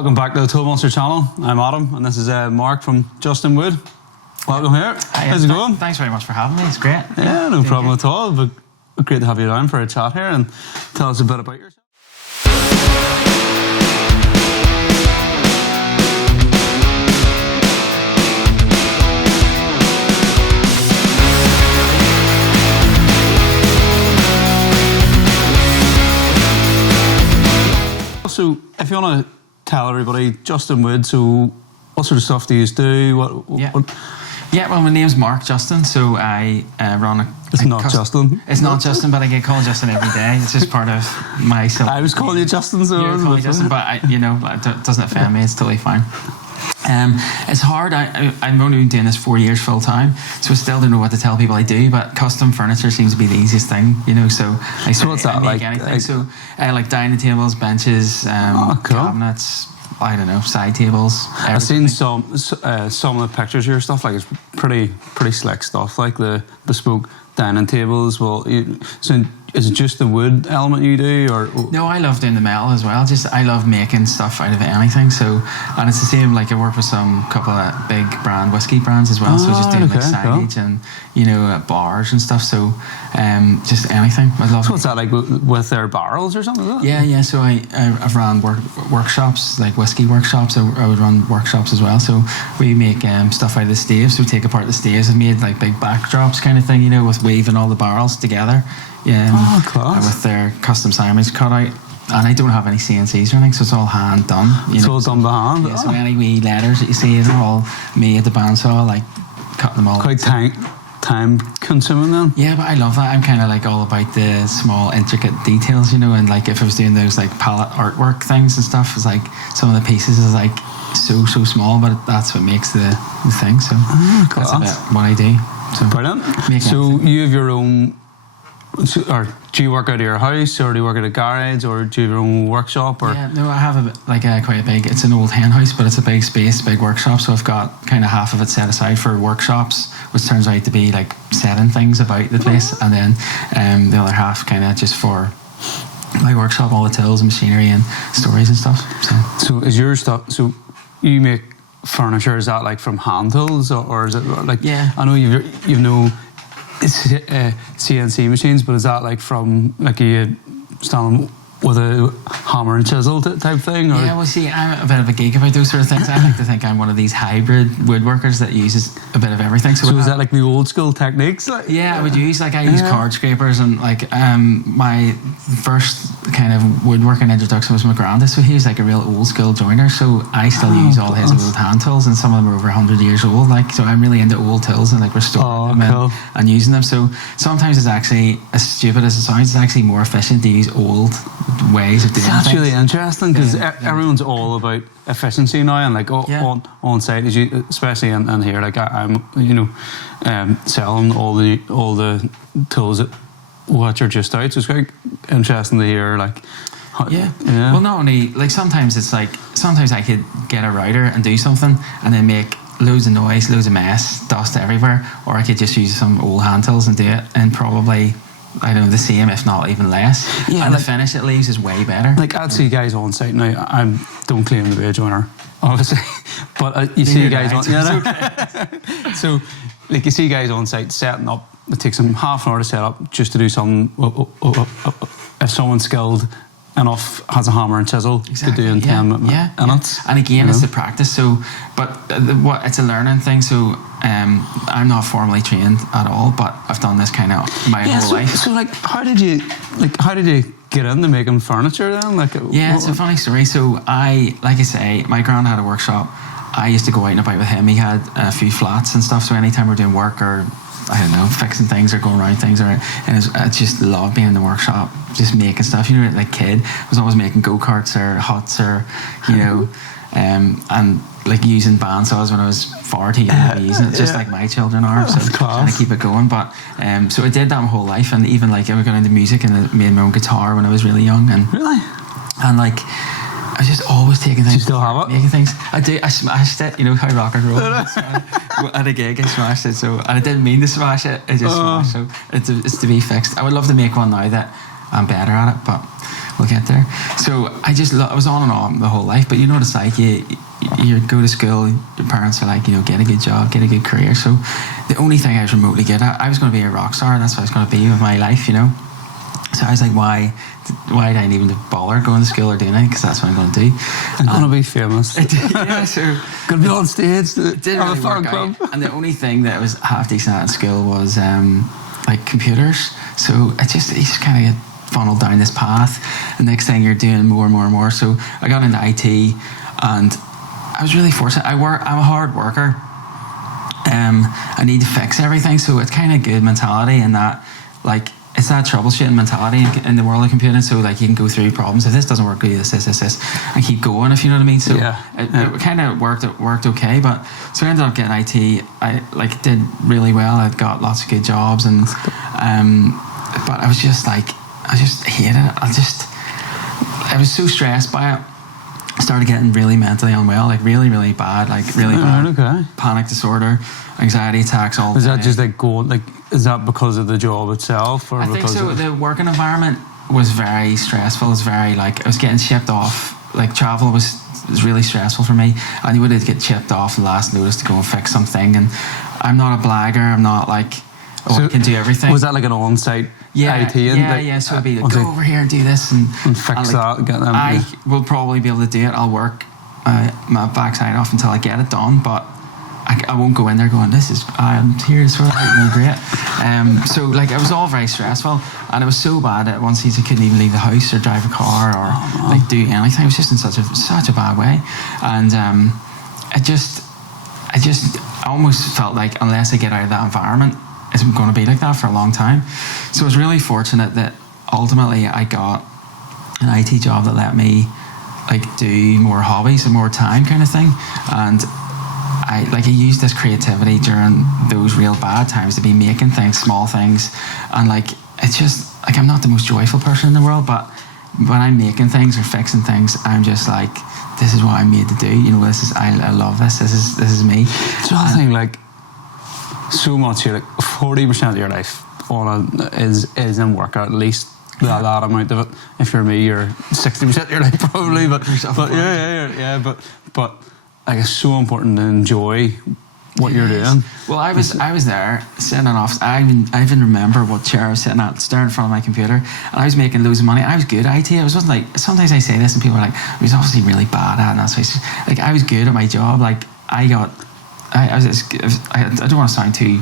Welcome back to the Tool Monster channel. I'm Adam, and this is Mark from Justin Wood. Welcome here. How's it going? Thanks very much for having me. It's great. Yeah, no problem at all. But great to have you down for a chat here and tell us a bit about yourself. So, if you want to tell everybody, Justin Wood, so what sort of stuff do you do? Yeah, well, my name's Mark Justin, so I run a... It's not Justin. It's not Justin, but I get called Justin every day. It's just part of my... I was calling you Justin, so... You're calling me Justin, but, it doesn't offend me. It's totally fine. It's hard. I'm only been doing this 4 years full time, so I still don't know what to tell people I do. But custom furniture seems to be the easiest thing, So what's that like? So like dining tables, benches, cabinets. I don't know, side tables. Everything. I've seen some of the pictures of your stuff. Like it's pretty slick stuff. Like the bespoke dining tables. Well, so is it just the wood element you do, or no? I love doing the metal as well. I love making stuff out of anything. So, and it's the same. Like I work with some couple of big whiskey brands as well. So just doing like signage and bars and stuff. So just anything. I love. So what's that like with their barrels or something? Like that? Yeah. So I've run workshops, like whiskey workshops. I would run workshops as well. So we make stuff out of the staves. So we take apart the staves and made like big backdrops kind of thing. With weaving all the barrels together. Class. With their custom signage cut out. And I don't have any CNCs or anything, so it's all hand done. It's all done by hand? Yeah, so any wee letters that you see, they're all made at the bandsaw, like cut them all. Quite time consuming then? Yeah, but I love that. I'm kind of like all about the small intricate details, and like if I was doing those like palette artwork things and stuff, it's like some of the pieces is like so small, but that's what makes the thing. So that's a bit what I do. So brilliant. So you have your own... Or do you work out of your house, or do you work at a garage, or do you have your own workshop? Or? Yeah, no, I have quite a big. It's an old hen house, but it's a big space, big workshop. So I've got kind of half of it set aside for workshops, which turns out to be like setting things about the place, and then the other half kind of just for my workshop, all the tools and machinery and stories and stuff. So is your stuff? So you make furniture? Is that like from hand tools, or is it like? Yeah. I know you've no. It's CNC machines, but is that like from like you standing with a hammer and chisel type thing? Or? Yeah, well, see, I'm a bit of a geek about those sort of things. I like to think I'm one of these hybrid woodworkers that uses a bit of everything. So is that like the old school techniques? Like? Yeah, I would use I use card scrapers, and like my first kind of woodworking introduction was my granddad. So he was like a real old school joiner. So I still use all his old hand tools, and some of them are over 100 years old. Like, so I'm really into old tools and like restoring them and using them. So sometimes it's actually, as stupid as it sounds, it's actually more efficient to use old ways of doing things. That's really interesting, because everyone's all about efficiency now, and like on site, especially in here, like I'm selling all the tools that what are just out. So it's quite interesting to hear like. Well, not only like sometimes I could get a router and do something and then make loads of noise, loads of mess, dust everywhere, or I could just use some old hand tools and do it, and probably, I don't know, the same, if not even less. Yeah, and the finish it leaves is way better. Like I'd see guys on site now. I don't claim to be a joiner, obviously, but you see guys on. So, like you see guys on site setting up. It takes them half an hour to set up just to do something. If someone's skilled enough has a hammer and chisel to do in 10 minutes. And again, it's the practice. So, but it's a learning thing. So, I'm not formally trained at all, but I've done this kind of my whole life. So, like, how did you get into making furniture then? Like, it's a funny story. So, like I say, my grand had a workshop. I used to go out and about with him. He had a few flats and stuff. So anytime we're doing work or, I don't know, fixing things or going around things, I just loved being in the workshop, just making stuff. Like kid, I was always making go-karts or huts or, and like using bandsaws when I was 40 and using it just like my children are. So trying to keep it going. But so I did that my whole life, and even like I got into music and I made my own guitar when I was really young. And and like. I was just always taking things. You still have it? Making things. I do. I smashed it. You know how rock and roll. At a gig, I smashed it. So, and I didn't mean to smash it. I just smashed. So it's to be fixed. I would love to make one now that I'm better at it, but we'll get there. So I was on and on the whole life, but you know what it's like. You go to school, your parents are like, get a good job, get a good career. So the only thing I was remotely good at, I was going to be a rock star. That's what I was going to be with my life, So I was like, why did I even bother going to school or doing it? Because that's what I'm going to do. I'm going to be famous. Yeah, so going to be on stage. It didn't really work out. And the only thing that I was half decent at in school was like computers. So you just kind of get funneled down this path. The next thing you're doing more and more and more. So I got into IT, and I was really fortunate. I'm a hard worker. I need to fix everything. So it's kind of good mentality in that, like, it's that troubleshooting mentality in the world of computing. So like you can go through problems. If this doesn't work, do this, and keep going. If you know what I mean. So it kind of worked okay. But so I ended up getting IT. I did really well. I got lots of good jobs, and but I was just like, I just hated it. I was so stressed by it. I started getting really mentally unwell, like really, really bad, bad panic disorder, anxiety attacks all the time. Is that just like going, like, is that because of the job itself? Or I think so. The working environment was very stressful. It was very, like, I was getting shipped off. Like, travel was really stressful for me. And you would get chipped off the last notice to go and fix something. And I'm not a blagger. I'm not like, I can do everything. Was that like an on-site IT? Yeah. So it'd be like, go over here and do this and fix that. Get them. I will probably be able to do it. I'll work my backside off until I get it done. But I won't go in there going, I'm here to sort of like great. So like it was all very stressful, and it was so bad that once I couldn't even leave the house or drive a car or like do anything. It was just in such a bad way, and I almost felt like unless I get out of that environment, it's going to be like that for a long time. So I was really fortunate that ultimately I got an IT job that let me like do more hobbies and more time kind of thing, and I used this creativity during those real bad times to be making things, small things, and like it's just like I'm not the most joyful person in the world, but when I'm making things or fixing things, I'm just like, this is what I'm made to do. I love this. This is me. So I think like so much, like 40% of your life is in work, or at least that amount of it. If you're me, you're 60% of your life probably, but like it's so important to enjoy what you're doing. Well, I was there sitting in an office. I even remember what chair I was sitting at, staring in front of my computer, and I was making loads of money. I was good at IT. I wasn't like, sometimes I say this and people are like, I was obviously really bad at it, and that's why like I was good at my job. Like I don't want to sound too.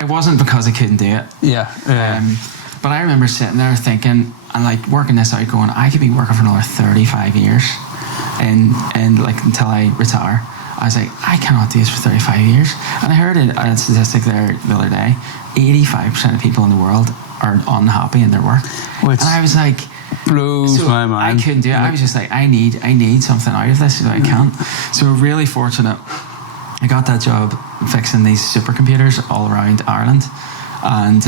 It wasn't because I couldn't do it. But I remember sitting there thinking and like working this out, going, I could be working for another 35 years, and like until I retire. I was like, I cannot do this for 35 years. And I heard a statistic there the other day: 85% of people in the world are unhappy in their work. Which and I was like, blows my mind. I couldn't do it. I was just like, I need something out of this, so I can't. So we're really fortunate. I got that job fixing these supercomputers all around Ireland, and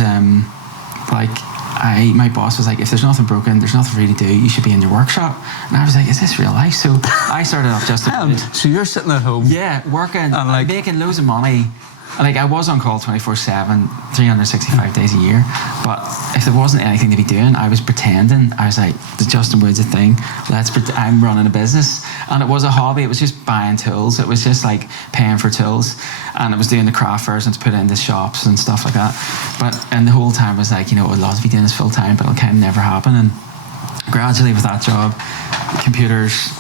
my boss was like, if there's nothing broken, there's nothing for you to do, you should be in your workshop. And I was like, is this real life? So I started off just so you're sitting at home, working and making loads of money. Like I was on call 24/7, 365 days a year. But if there wasn't anything to be doing, I was pretending. I was like, the Justin Woods a thing. I'm running a business, and it was a hobby. It was just buying tools. It was just like paying for tools, and it was doing the craft fairs and to put it into shops and stuff like that. And the whole time I was like, I'd love to be doing this full time, but it'll kind of never happen. And gradually with that job, computers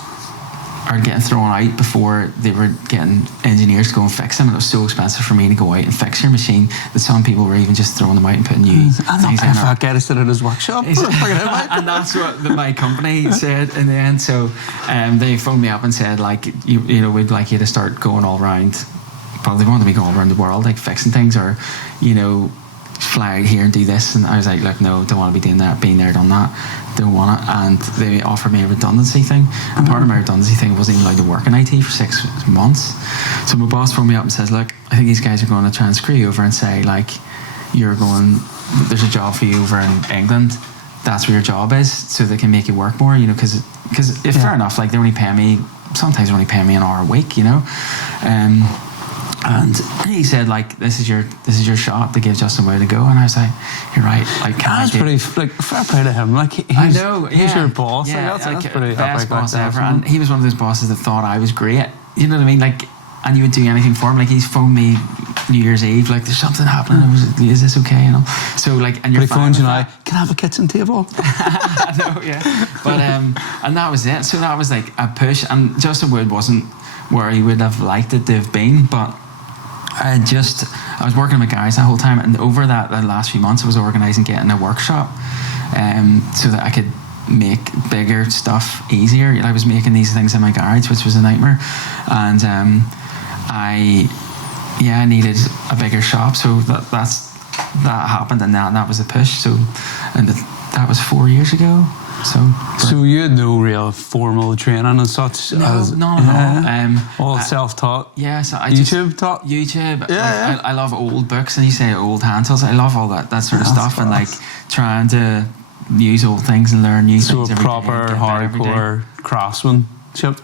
are getting thrown out before they were getting engineers to go and fix them, and it was so expensive for me to go out and fix your machine that some people were even just throwing them out and putting new things in. I get it at his workshop. And that's what my company said in the end. So they phoned me up and said, like, we'd like you to start going all around. Well, they wanted me going around the world, like fixing things, or fly out here and do this. And I was like, no, don't want to be doing that. Been there, done that. Don't want it. And they offered me a redundancy thing. And part of my redundancy thing wasn't even allowed to work in IT for 6 months. So my boss phoned me up and says, look, I think these guys are going to try and screw you over and say, like, there's a job for you over in England. That's where your job is, so they can make you work more, because fair enough, like sometimes they're only paying me an hour a week, And he said, like, this is your shot to give Justin Wood a go. And I was like, you're right. Like, that's pretty, like, fair play to him. Like, I know, he's your boss. Yeah, like, that's pretty best epic, boss like, ever. And he was one of those bosses that thought I was great. You know what I mean? Like, and you would do anything for him. Like, he's phoned me New Year's Eve, like, there's something happening. Is this okay? You know? So, like, and you're phones and can I have a kitchen table? I know, yeah. But and that was it. So that was like a push. And Justin Wood wasn't where he would have liked it to have been, but I was working with guys the whole time, and over the last few months I was organising getting a workshop so that I could make bigger stuff easier. I was making these things in my garage, which was a nightmare, and I needed a bigger shop, so that happened, and that was a push. So, and that was 4 years ago. So you had no real formal training and such? No, not at all. All self-taught? Yeah, so I YouTube taught? YouTube. Yeah, I love old books, and you say old hand tools. I love all that sort of stuff, and like trying to use old things and learn new things every day. So a proper hardcore craftsmanship?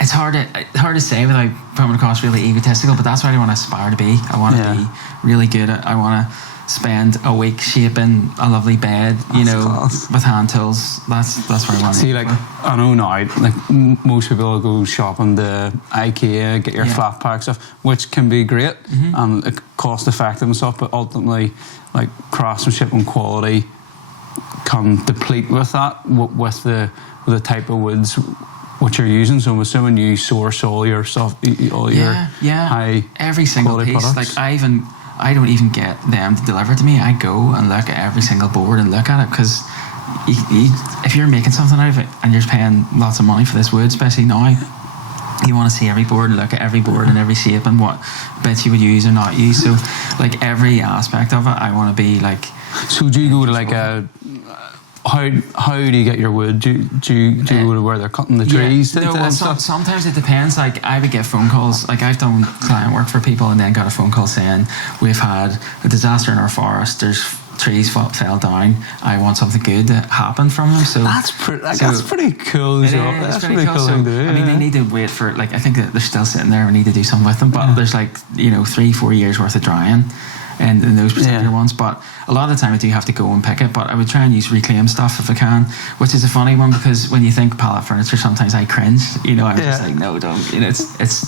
It's hard to say without coming across really egotistical, but that's what I want to aspire to be. I want to be really good at. I want to spend a week shaping a lovely bed, with hand tools. That's where I want to see. Like, I know now, like most people will go shopping to IKEA, get your flat pack stuff, which can be great and like, cost effective and stuff, but ultimately, like, craftsmanship and quality can deplete with that, with the type of woods what you're using. So I'm assuming you source all your stuff, all your high every single quality piece. products. Like I don't even get them to deliver to me. I go and look at every single board and look at it, because if you're making something out of it and you're paying lots of money for this wood, especially now, you want to see every board and look at every board and every shape and what bits you would use or not use. So like every aspect of it, I want to be like. So do you go to like how do you get your wood? Do you go to where they're cutting the trees? Sometimes it depends. Like, I would get phone calls. Like, I've done client work for people and then got a phone call saying, we've had a disaster in our forest, there's trees fell down, I want something good to happen from them. So that's pretty cool. That's pretty cool thing to do. I mean, they need to wait for, like, I think that they're still sitting there, we need to do something with them, but there's like 3-4 years worth of drying and in those particular ones. But a lot of the time I do have to go and pick it, but I would try and use reclaimed stuff if I can, which is a funny one, because when you think pallet furniture, sometimes I cringe. I'm just like, no, don't. It's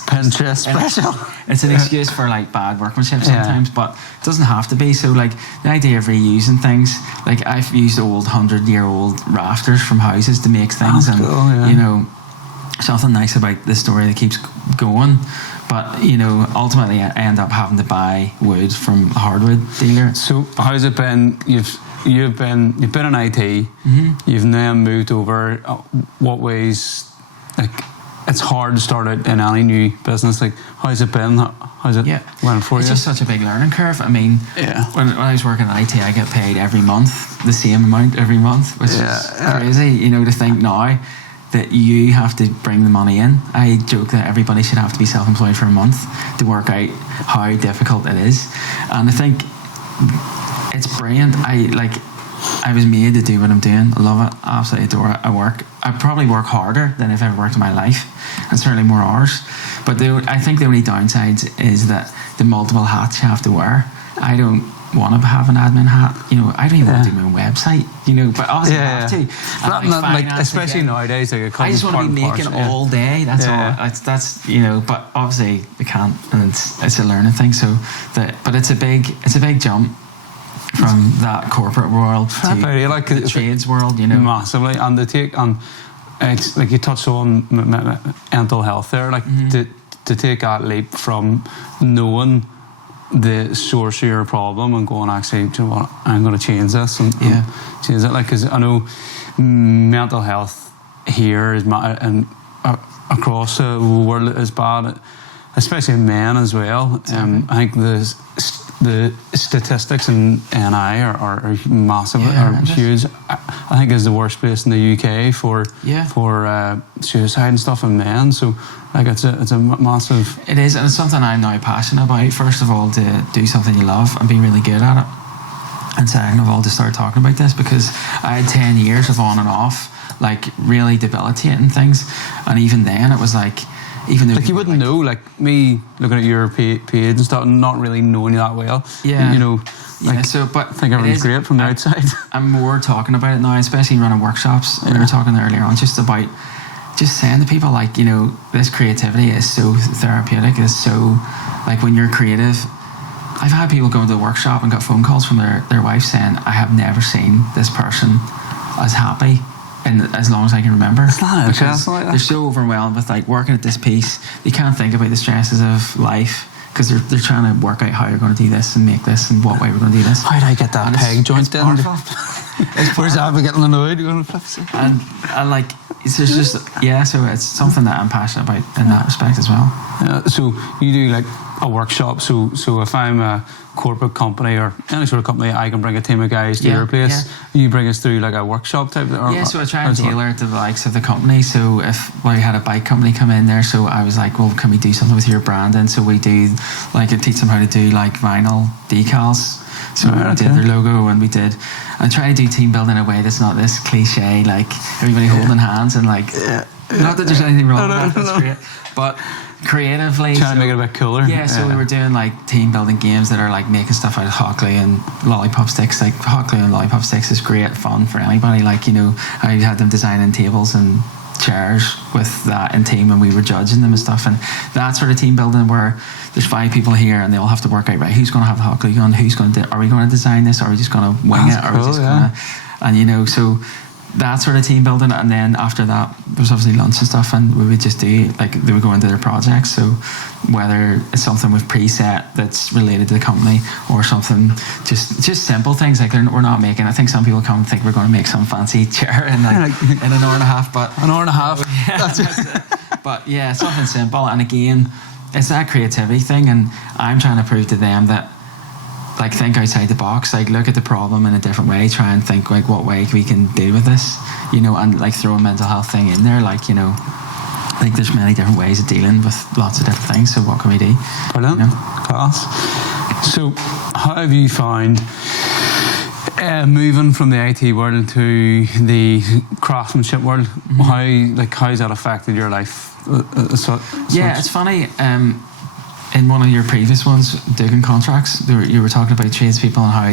Pinterest special. It's an excuse for like bad workmanship sometimes, but it doesn't have to be. So like the idea of reusing things, like I've used old 100-year-old rafters from houses to make things, something nice about this story that keeps going. But ultimately, I end up having to buy wood from a hardwood dealer. So how's it been? You've been in IT. You've now moved over. What ways? Like, it's hard to start out in any new business. Like, how's it been? How's it went for you? It's just such a big learning curve. I mean, when I was working in IT, I get paid every month the same amount every month, which is crazy. To think now that you have to bring the money in. I joke that everybody should have to be self-employed for a month to work out how difficult it is. And I think it's brilliant. I was made to do what I'm doing. I love it. Absolutely adore it. I probably work harder than I've ever worked in my life, and certainly more hours. But I think the only downside is that the multiple hats you have to wear. I don't want to have an admin hat. I don't even want to do my own website. But obviously I have to. Especially nowadays, like I just want to be making all day. That's all. That's But obviously I can't, and it's a learning thing. But it's a big jump from that corporate world to the trades world. Massively, and the take on. It's like you touched on mental health there. Like to take that leap from knowing the source of your problem and going, actually, do you know what, I'm going to change this and change it. Like, because I know mental health here is and across the world is bad, especially in men as well. I think the statistics in NI are massive, are huge. I think it's the worst place in the UK for suicide and stuff in men. So like it's a massive. It is, and it's something I'm now passionate about. First of all, to do something you love and be really good at it, and second of all, to start talking about this, because I had 10 years of on and off, like really debilitating things, and even then it was like even though like you wouldn't know, like me looking at your page and stuff, and not really knowing you that well. Yeah, you know. Like, yeah, so but I think everything's great from the outside. I'm more talking about it now, especially running workshops. We were talking earlier on just about just saying to people, like, you know, this creativity is so therapeutic. It's so, like, when you're creative. I've had people go into the workshop and got phone calls from their wife saying, I have never seen this person as happy in as long as I can remember. It's not because like that. They're so overwhelmed with, like, working at this piece. They can't think about the stresses of life because they're trying to work out how you're going to do this and make this and what way we're going to do this. How did I get that peg joint in? Where's Abby getting annoyed? Going to flip and like, it's just, so it's something that I'm passionate about in that respect as well. So you do like a workshop. So if I'm a corporate company or any sort of company, I can bring a team of guys to your place. You bring us through like a workshop type. So I try and tailor it to the likes of the company. So if we had a bike company come in there, so I was like, well, can we do something with your branding? So we do, like, I teach them how to do like vinyl decals. So we did their logo, and we did. And try to do team building in a way that's not this cliche, like everybody holding hands and like. Not that there's anything wrong with that. That's great, but creatively trying to make it a bit cooler. So we were doing like team building games that are like making stuff out of hot glue and lollipop sticks. Like hot glue and lollipop sticks is great fun for anybody. Like, you know, I had them designing tables and chairs with that in team, and we were judging them and stuff, and that sort of team building where there's 5 people here and they all have to work out, right, who's going to have the hot glue gun, who's going to are we going to design this, or are we just going to wing it, or are we just going to, and you know, so that sort of team building. And then after that there was obviously lunch and stuff, and we would just do, like, they would go into their projects, so whether it's something with preset that's related to the company or something just simple things, like we're not making, I think some people come and think we're going to make some fancy chair in like in an hour and a half, but an hour and a half, that's it. But yeah, something simple. And again, it's that creativity thing, and I'm trying to prove to them that, like, think outside the box, like look at the problem in a different way, try and think like what way we can deal with this, you know, and like throw a mental health thing in there, like, you know, I think there's many different ways of dealing with lots of different things, so what can we do? Brilliant. You know? Class. So how have you found moving from the IT world to the craftsmanship world? How's that affected your life? It's funny, in one of your previous ones, digging contracts, you were talking about tradespeople and how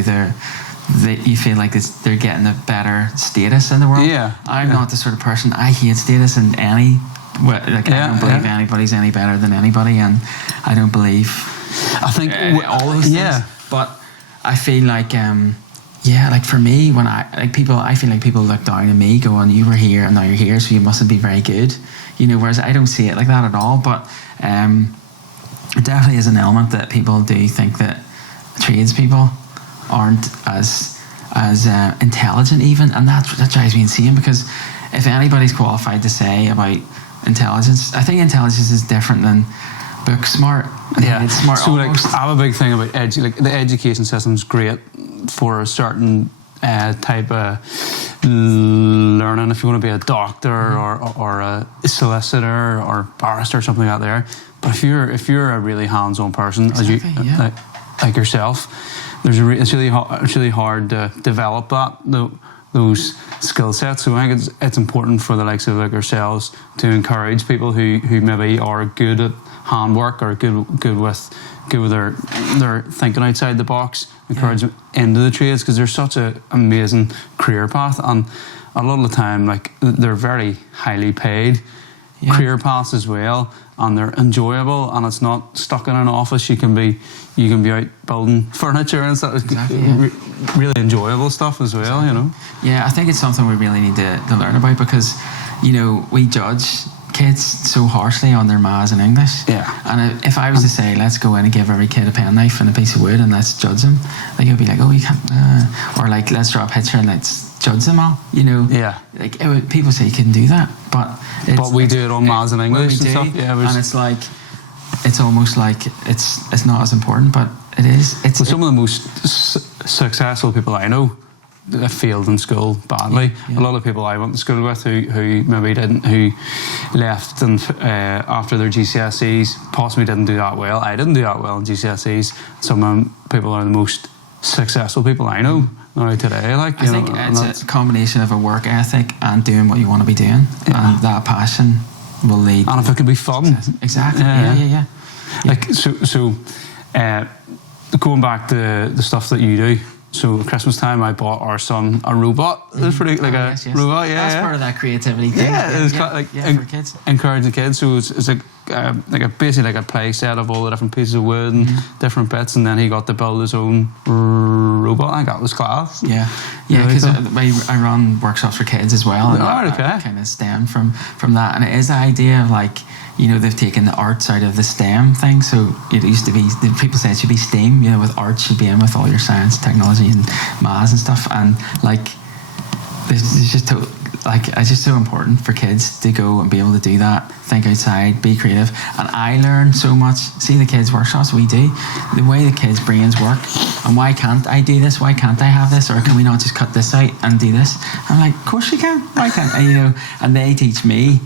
you feel like they're getting a better status in the world. I'm not the sort of person, I hate status in any, I don't believe anybody's any better than anybody, and I don't believe all those things. But I feel like like for me, when I feel like people look down on me going, you were here and now you're here, so you mustn't be very good, you know, whereas I don't see it like that at all. But it definitely is an element that people do think that tradespeople aren't as intelligent even, and that drives me insane, because if anybody's qualified to say about intelligence, I think intelligence is different than book smart. It's smart. So almost. Like, I have a big thing about the education system's great for a certain type of learning. If you want to be a doctor or a solicitor or barrister or something out there, but if you're a really hands-on person, as you like yourself, it's really hard to develop those skill sets. So I think it's important for the likes of like ourselves to encourage people who maybe are good at handwork or good with their thinking outside the box, encourage them into the trades, because there's such an amazing career path, and a lot of the time, like, they're very highly paid career paths as well, and they're enjoyable, and it's not stuck in an office. You can be out building furniture and stuff. Really enjoyable stuff as well, you know. Yeah, I think it's something we really need to learn about, because, you know, we judge kids so harshly on their maths and English. And if I was to say, let's go in and give every kid a penknife and a piece of wood and let's judge them, like, it would be like, oh, you can't, or like, let's draw a picture and let's judge them all, you know. Like, people say you couldn't do that, but we do it on maths and English and stuff. And it's like, it's almost like it's not as important, but it is. Some of the most successful people I know failed in school badly. A lot of people I went to school with who maybe didn't, who left and after their GCSEs possibly didn't do that well. I didn't do that well in GCSEs. Some people are the most successful people I know now today. Like, I think it's a combination of a work ethic and doing what you want to be doing, and that passion will lead. And if it can be fun. Success. Exactly. Yeah. Like, so going back to the stuff that you do. So at Christmas time, I bought our son a robot. It was pretty robot. That's part of that creativity thing. It's for kids, encouraging kids. So it's like basically like a play set of all the different pieces of wood and different bits, and then he got to build his own robot. I think that was class. Because I run workshops for kids as well, and that kind of stemmed from that. And it is the idea of like, you know, they've taken the arts out of the STEM thing. So it used to be, people say it should be STEAM, you know, with arts should be in with all your science, technology and maths and stuff. And like, it's just so important for kids to go and be able to do that, think outside, be creative. And I learn so much. See the kids' workshops we do, the way the kids' brains work, and why can't I do this? Why can't I have this? Or can we not just cut this out and do this? I'm like, of course you can. Why can't I? You know, and they teach me.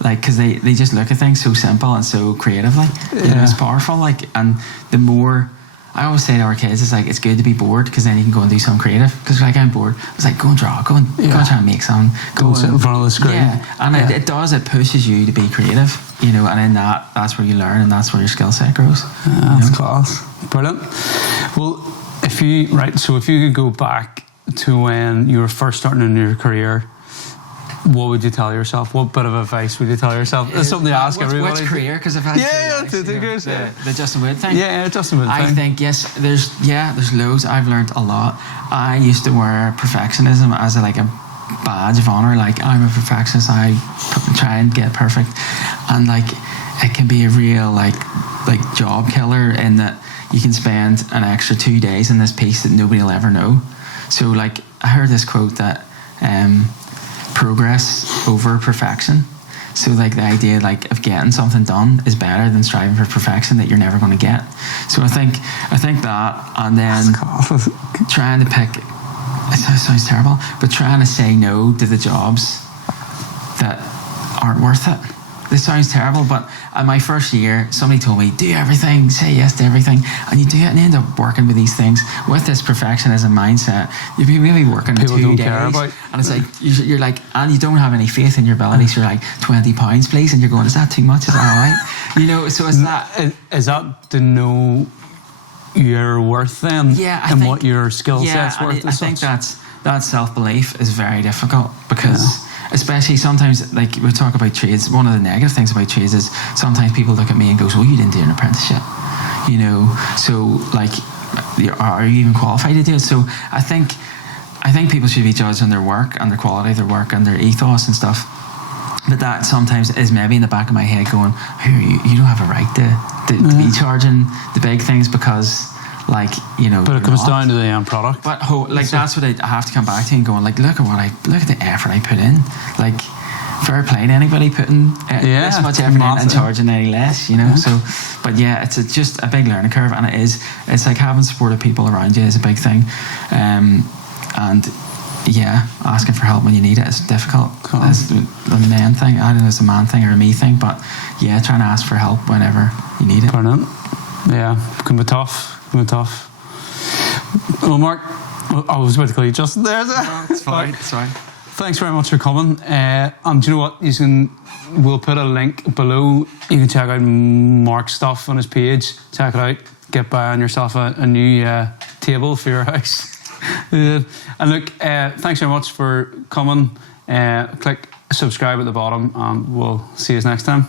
Like, because they just look at things so simple and so creatively. You know, it's powerful. Like, and the more, I always say to our kids, it's like, it's good to be bored because then you can go and do something creative. Because like, I'm bored. It's like, go and draw, go and try and make something. Go and sit in front of the screen. And it pushes you to be creative, you know, and in that's where you learn and that's where your skill set grows. That's class. Brilliant. Well, if you could go back to when you were first starting in your career, what would you tell yourself? What bit of advice would you tell yourself? That's something to ask everybody. What's career? Because I've had the Justin Wood thing. Yeah, Justin Wood thing. I think there's loads. I've learned a lot. I used to wear perfectionism as a badge of honor. Like, I'm a perfectionist. I try and get perfect, and like it can be a real like job killer in that you can spend an extra 2 days in this piece that nobody will ever know. So like, I heard this quote that progress over perfection. So like, the idea like of getting something done is better than striving for perfection that you're never going to get. So I think that, and then trying to pick, it sounds terrible, but trying to say no to the jobs that aren't worth it. This sounds terrible, but in my first year, somebody told me, do everything, say yes to everything, and you do it, and you end up working with these things with this perfectionism mindset. You'll be really working people 2 days, and it's like, you're like, and you don't have any faith in your abilities. You're like, £20, please, and you're going, is that too much? Is that all right? You know, so it's that. Is that to know your worth then? Yeah, and what your skill set's worth? I think that self-belief is very difficult because. Especially sometimes, like we talk about trades, one of the negative things about trades is sometimes people look at me and goes, well, you didn't do an apprenticeship, you know, so like, are you even qualified to do it? So I think people should be judged on their work and their quality of their work and their ethos and stuff. But that sometimes is maybe in the back of my head going, who are you? You don't have a right to be charging the big things because, like, you know. But it comes down to the end product. But that's what I have to come back to and going, like, look at the effort I put in. Like, fair play to anybody putting this much effort in and charging any less, you know. So, but yeah, it's just a big learning curve, and it's like having supportive people around you is a big thing, and yeah, asking for help when you need it is difficult. It's the man thing. I don't know, it's a man thing or a me thing, but yeah, trying to ask for help whenever you need it. Yeah, can be tough. Well, Mark, I was about to call you Justin there. No, it's fine. It's fine. Thanks very much for coming. And do you know what? We'll put a link below. You can check out Mark's stuff on his page. Check it out. Get buying yourself a new table for your house. And look, thanks very much for coming. Click subscribe at the bottom, and we'll see you next time.